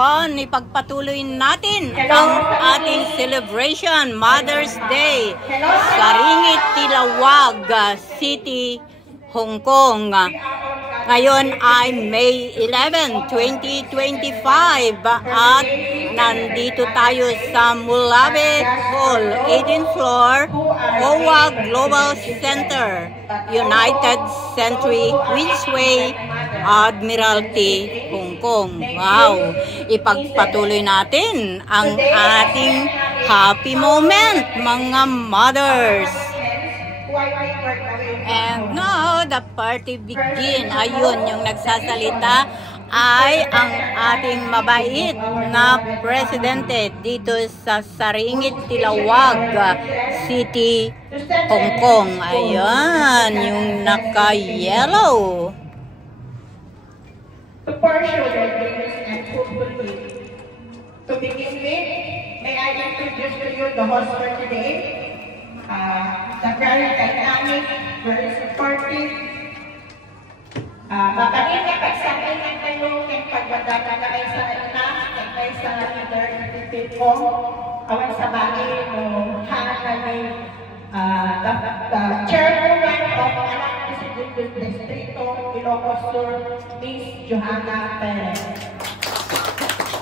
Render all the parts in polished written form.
everyone, ipagpatuloy natin ang ating celebration, Mother's Day, sa Ringit, Tilawag City, Hong Kong. Ngayon ay May 11, 2025 at nandito tayo sa Mulave Hall, 18th floor, OWA Global Center, United Century Queensway, Admiralty, Hong Kong. Wow! Ipagpatuloy natin ang ating happy moment, mga mothers. And now, the party begin. Ayun, yung nagsasalita ay ang ating mabait na presidente dito sa Saringit, Tilawag City, Hong Kong. Ayan, yung naka-yellow. To partial greatness and hopefully. To begin with, may I introduce to you the host for today, the very dynamic, very supportive, makarin na pagsakin ng kayo ng pagwadana na ay sa ina, ay sa leader ng people, awan sa bagay mo, hanay, the chairwoman of Anak Presidente Distrito, Ilocos Sur, Miss Johanna Perez.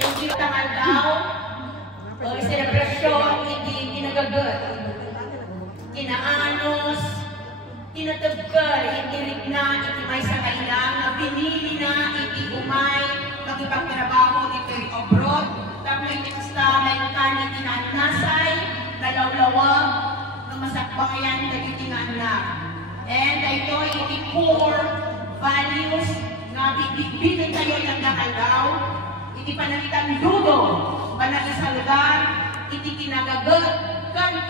Hindi tangan daw, selebrasyon, hindi ginagagot. Kinaanos, tinatagkar, hindi rigna, hindi may sa kailang, pinili na, hindi umay, magipagtrabaho dito yung abroad, tapos basta may kanit tinanasay, nalawlawag, ng masakbayan, nagitingan na. And ito, hindi core values na bibigyan tayo ng nakalaw, hindi panalitan ludo, panali sa lugar, hindi kinagagot, kan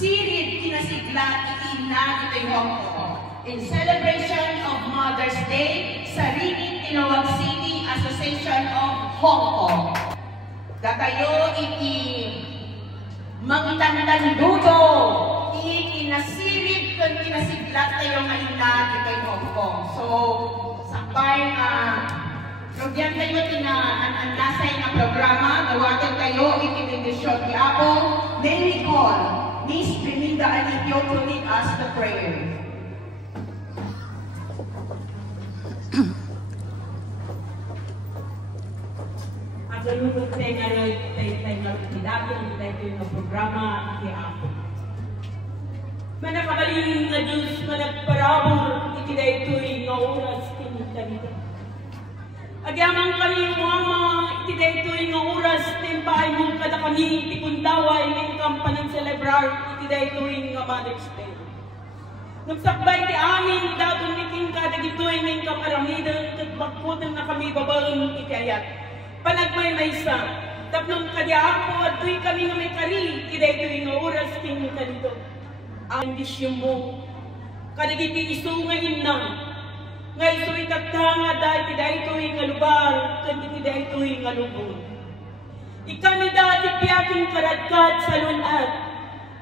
sirid, kinasiglat, itina, ito yung Hong Kong. In celebration of Mother's Day, sa Ringit, Tilawag City Association of Hong Kong. Datayo, mangitandan-dudo, ikinasirid, kung kinasiglat tayo ngayon ito yung Hong Kong. So, sakbay Rogyan tayo tinanasay na programa, gawagan tayo, ikinindisyon ni Apo, may call, Miss Belinda Alipio to lead us the prayer. Ang galunod tayo nga rin, tayo nga tayo yung programa ni Apo. Manakakaling na Diyos, managparabor, ikiday ito'y nga oras, kinita nito. Agyamang kami mama, itiday ito'y nga oras, tempay mo kada kami, tikundaway, ngayong kampanang celebrar, itiday ito'y nga Mother's Day. Nagsakbay ti amin, datong niking kadag ito'y ngayong kamaramidan, katbakputan na kami babaeng itiayat. Panagmay-maysa, tapnong kadyapo, at ito'y kami nga may kari, itiday ito'y nga oras, kinita nito. Ang bisyon mo, kadag iti iso ngayon na, ngay so'y katanga dahil tidak ito'y nga lugar, kandi tidak ito'y nga lubong. Ikami dati piyaking karadkat sa lunat,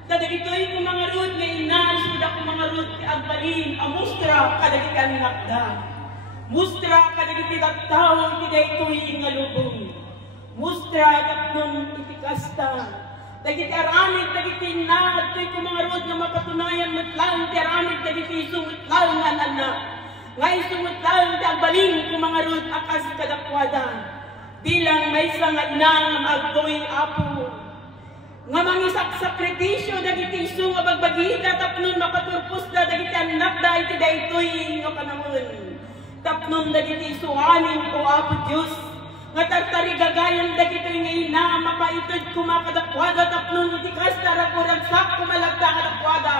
kadag ito'y kumangarod ngay nasuda kumangarod ti agbalin, amustra kadag ikan nakda. Mustra kadag itikataw, tidak ito'y nga lubong. Mustra kapnon itikasta. Dagiti aramid, dagiti na, ito'y kumangarod na mapatunayan matlang, ti aramid, dagiti sumutlang nga nanak. Ngay sumutlang ang baling kung mga rod akas kadakwada. Bilang may isang inang magdoy Apo. Nga mangisak sakripisyo dagiti iso nga bagbagita tapnon makaturpos na dagiti anak da iti daytoy nga panahon. Tapnon dagiti iso anin o Apo Diyos. Nga tartari gagayan dagiti nga ina mapaitod kumakadakwada tapnon iti kasta raguragsak kumalagda kadakwada.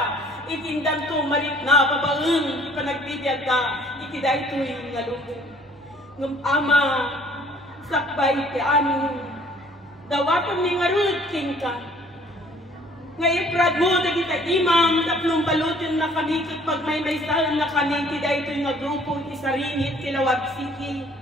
Itindan to malit na babaeng ipanagbibiyag ka, itiday to'y nga lubong. Ngam ama, sakbay ti amin, dawaton ni nga rud king ka. Ngayon prad mo, dagita imam, taplong balutin na kami, kit pagmaymaysahan na kami, itiday to'y nga grupo, iti Saringit, Tilawag City.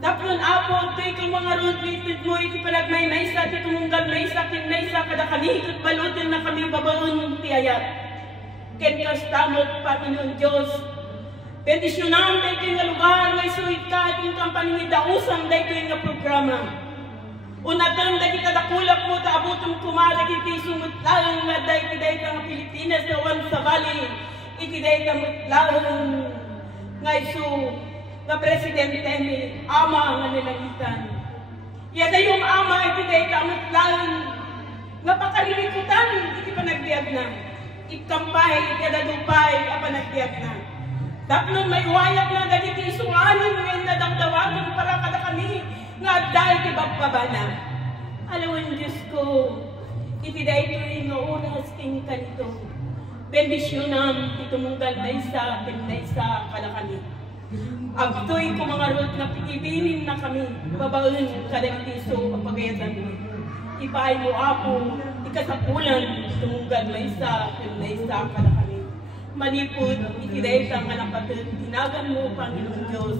Taplon Apo, to'y kang mga rud, litid mo, iti panagmaymaysa, iti tumunggal maysa, kinmaysa, kada kami, kit balutin na kami babaeng ti ayat. Ken kastamot Panginoon Diyos, Bendisyonan dahil nga lugar, may suwit ka at yung kampanya dausan dahil nga programa. Unatang dahil kadakulap mo, taabutong kumarag iti sumutlalang nga dahil nga Pilipinas na wan sa bali, iti dahil nga mutlalang nga isu nga presidente ni ama nga nilangitan. Yada yung ama, iti dahil nga mutlalang nga pakalilikutan, iti panagbiag na. Ikampay, iti adadupay, panagbiag na. Tapos may wayak na dahil isunganin ngayon na dangdawagan para kada kami nga dahil ibababa na. Alam mo yung Diyos ko, iti dahil ito yung oras king kanito. Bendisyonan, ito mong galnaysa, pinaysa kada kami. Agtoy ko mga rot na pikibinin na kami, babaun kada itiso ang pagayatan mo. Ipaay mo apo, ikasapulan, ito mong galnaysa, pinaysa kada kami. Manipod, itiresa nga napatid, tinagan mo, Panginoon Diyos,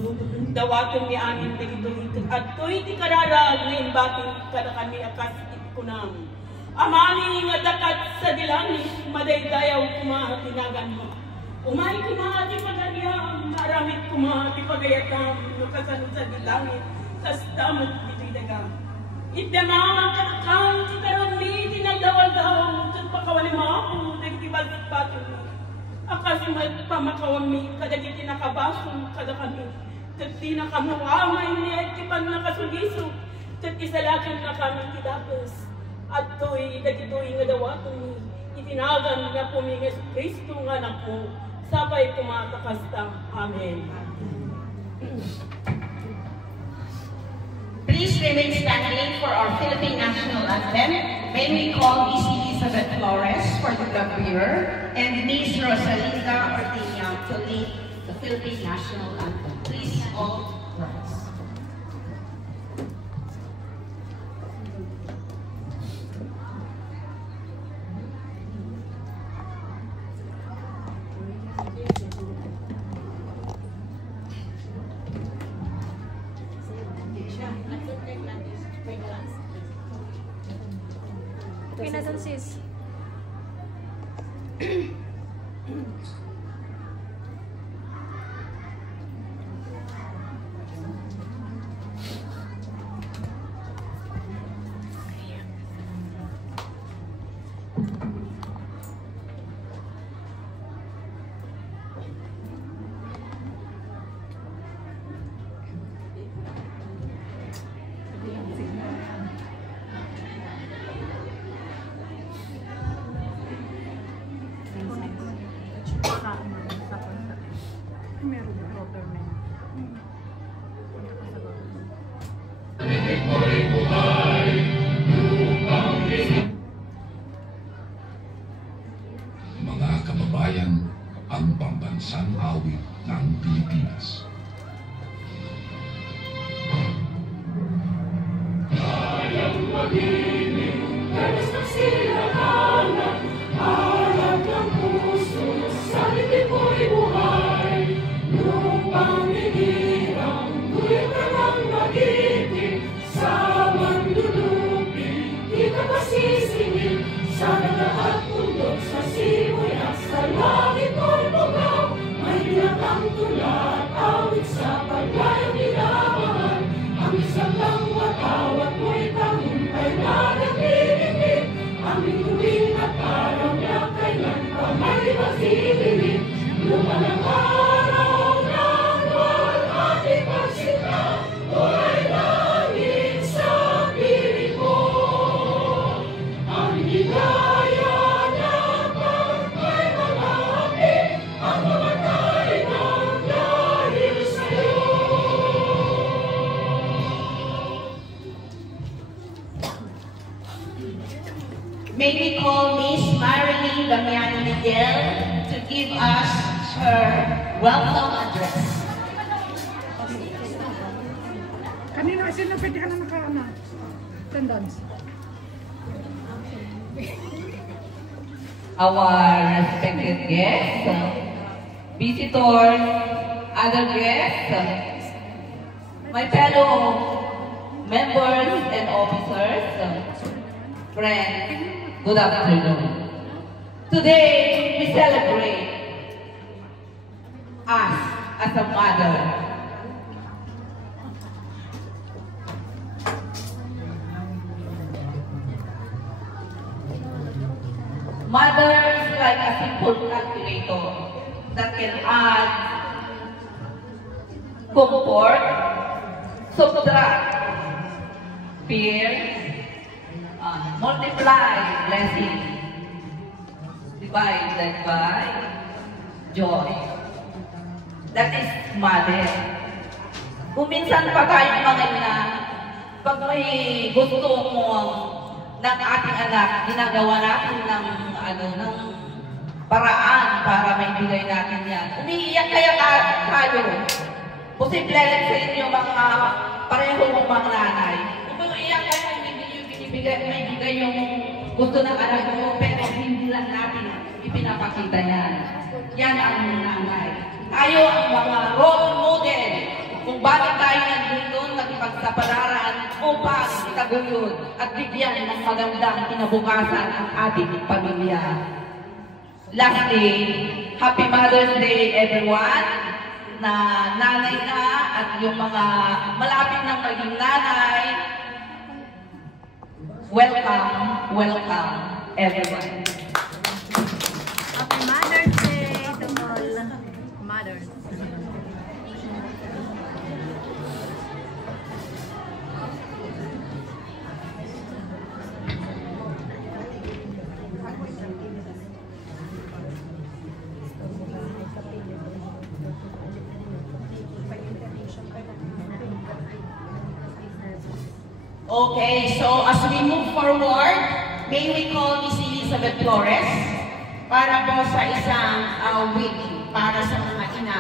dawatin ni amin dito at to'y ti kararag na imbatin kada kami akas itkunam. Amani nga dakat sa dilangit, madaydayaw kuma tinagan mo. Umay kuma ti paganyam, naramit kuma ti pagayatam, nakasanod sa dilangit, sa stamot ito'y daga. Itdama kakang ti karami, tinagdawal-daw, sa pakawali mo ako, nagtibag-patong mo. Akas pamakawan kadagit tinakabason kada kami. Kat tinakamuamay niya tipan nakasuliso. Kat isalakan na kami tidapos. At to'y dagito'y nga dawaton ni. Itinagan na po ni Yesu Cristo nga na po. Sabay kumatakasta. Amen. Please remain standing for our Philippine National Anthem. May we call Miss Elizabeth Flores for the flag bearer and Miss Rosalinda Ortega to lead the Philippine National Anthem. Please all rise. Okay, nasan sis? Mga kababayan, ang pambansang awit ng Pilipinas. Kayang magiging danas ng silakanan, harap ng puso, sa libig mo'y buhay. Lupang hinirang, tuloy ka ng magiging, sa mandulupin, di ka pasisingin, sa lahat tundok sa simoy at sa langit mo'y bugaw. May binatang tulad, awit sa paglayang dinamahan, ang isang lang watawat mo'y tagumpay na nagdidinig, ang bituin at araw na kailan pa may masihilig. Lumalang araw ng walhati pagsita, mo'y langit sa piling mo. Ang higaya na pagkay malaki, ang mamatay ng dahil sa'yo. May we call Miss Marilyn Damiano Miguel to give us her welcome address. Kanino sino pwede ka na naka-ano? Attendance. Our respected guests, visitors, other guests, my fellow members and officers, friends, good afternoon. Today, we celebrate us as a mother. Mother is like a simple calculator that can add, comport, subtract, pair, multiply, blessing, divided by joy. That is mother. Kung minsan pa tayong mga ina, pag may gusto mo ng ating anak, ginagawa natin ng paraan para maibigay natin yan. Umiiyak kaya tayo. Posible rin sa inyo mga pareho mong mga nanay. Umiiyak kaya may bigay yung gusto ng anak mo, pero hindi lang natin ipinapakita yan. Yan ang nanay. Tayo ang mga role model kung bakit tayo nandito nakipagsapalaran upang itaguyod at bigyan ng magandang kinabukasan ang ating pamilya. Lastly, Happy Mother's Day everyone na nanay na at yung mga malapit ng maging nanay. Welcome, welcome everyone. Happy Mother's Day to all mothers. Okay, so as we move forward, may we call Miss Elizabeth Flores para po sa isang week para sa mga ina.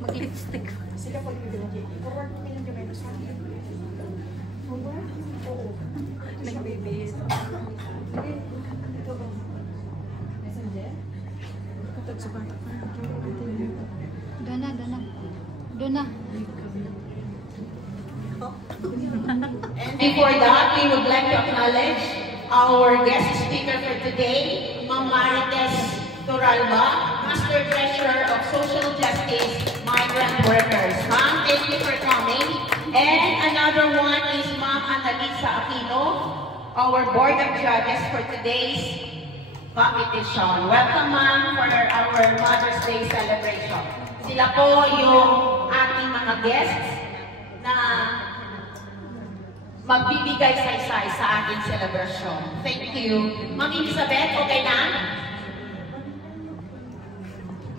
Mag-lipstick. Nagbibihis. Dona. And before that, we would like to acknowledge our guest speaker for today, Ma'am Marites Toralba, Master Treasurer of Social Justice Migrant Workers. Ma'am, thank you for coming. And another one is Ma'am Annalisa Aquino, our Board of Judges for today's competition. Welcome, Ma'am, for our Mother's Day celebration. Sila po yung ating mga guests na magbibigay sa ating celebration. Thank you. Ma'am Elizabeth, okay na?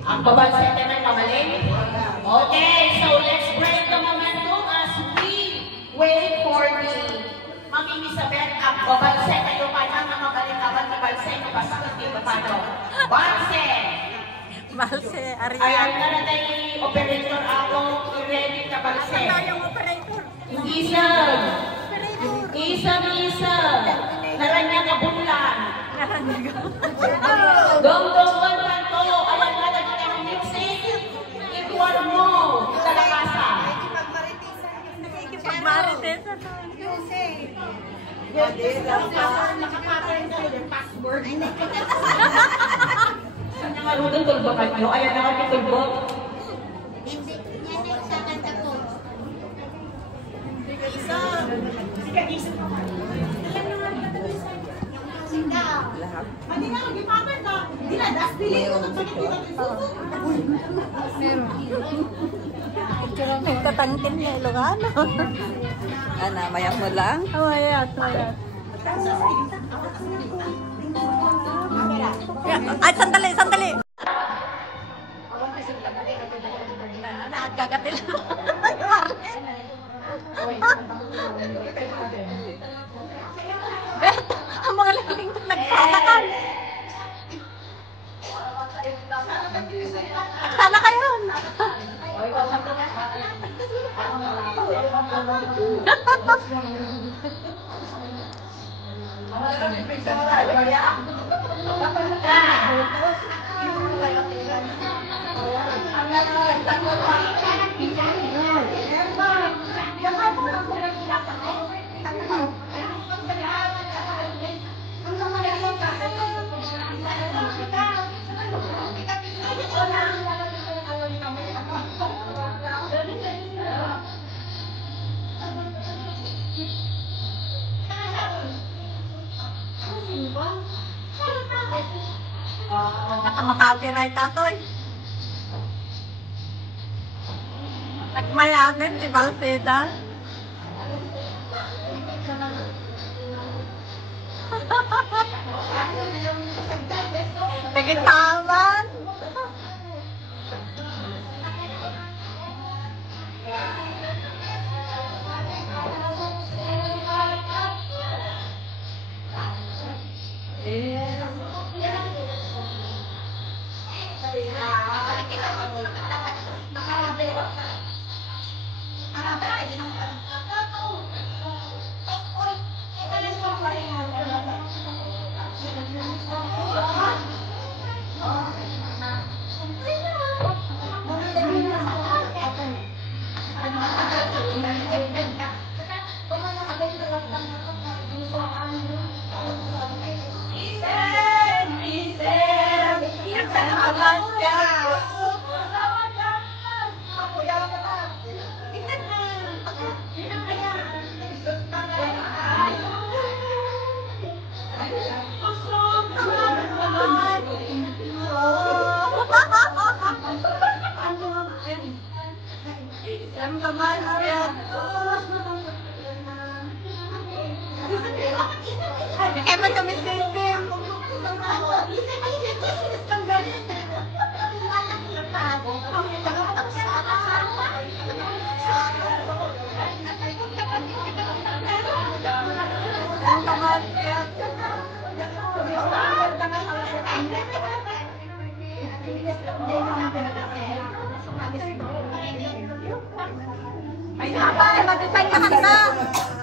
Ang babansete ng kamaling? Okay, so let's break the momentum as we wait for the Ma'am Elizabeth, ang babansete yung kanyang mga balitaban ni Balse na pasagot dito paano? Balse! Balse, Ariel. Ayan na natin yung operator ako, i-ready ka Balse. Tayong operator. Isang! Isang! Naranya ka bulan! Gong-gongan lang to! Ayan na natin ang mixing! Ikuan mo! Talakasa! Nakikipag-marites. Nakapattern kayo yung password. Saan nga rudong tulbakan nyo? Ayan na kami tulbok. Hindi, yan ay sa kanta ko. Sige, isip mo. Hindi nga, mag-ipaman ka. Hindi na, das pili ko. Sakit dito. May katangkin na Ilocano. Ana, mayak mo lang? Mayat. Ay, sandali! Nakagagatil. Beto, ang mga laling nagtatakan. Sana kayo. Nakamakapiright ako eh. Nagmayamin si Balseda. Nagitaman.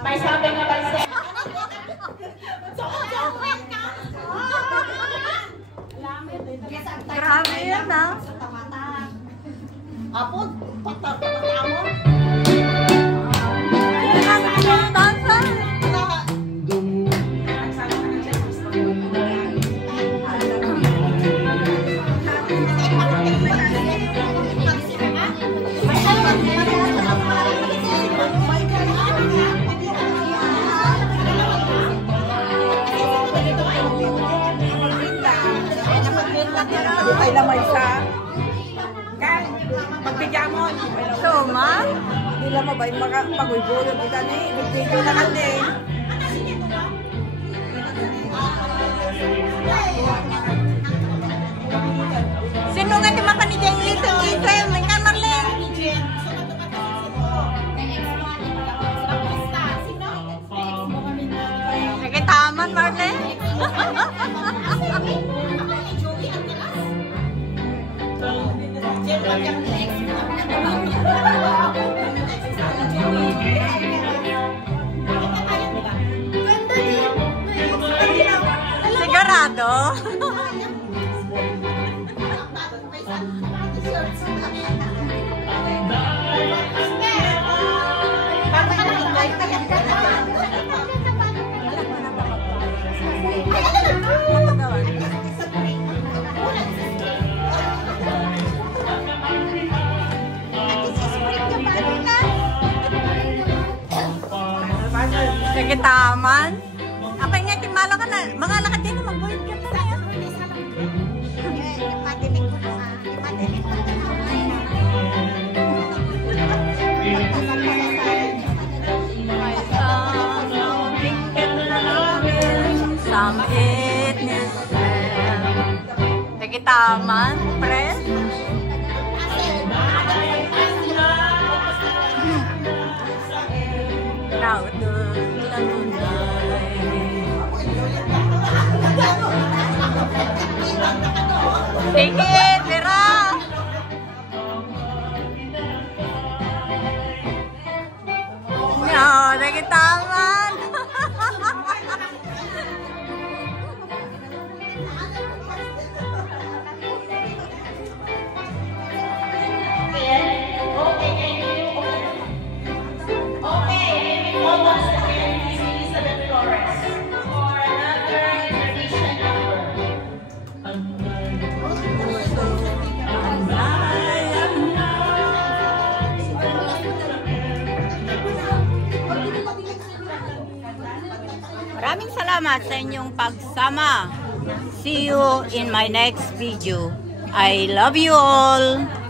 May sabi nga ba siya? Grabe yan ah. Apo, patamon. Dansa. Ay lamay sa kan magbigyan mo So, man. hindi lang mabay pag-uybulog kita ni video na kasi Sino nga di makanijang ito? May ka Marlene. Nagitaman Marlene. Sigurado. Nagitaman. Apay nga timala ka na. Mga lakad din naman. Buhin ka pa yan. Some fitness. Nagitaman. Press. Sige, tira! No, nagitaman! Maraming salamat sa inyong pagsama. See you in my next video. I love you all.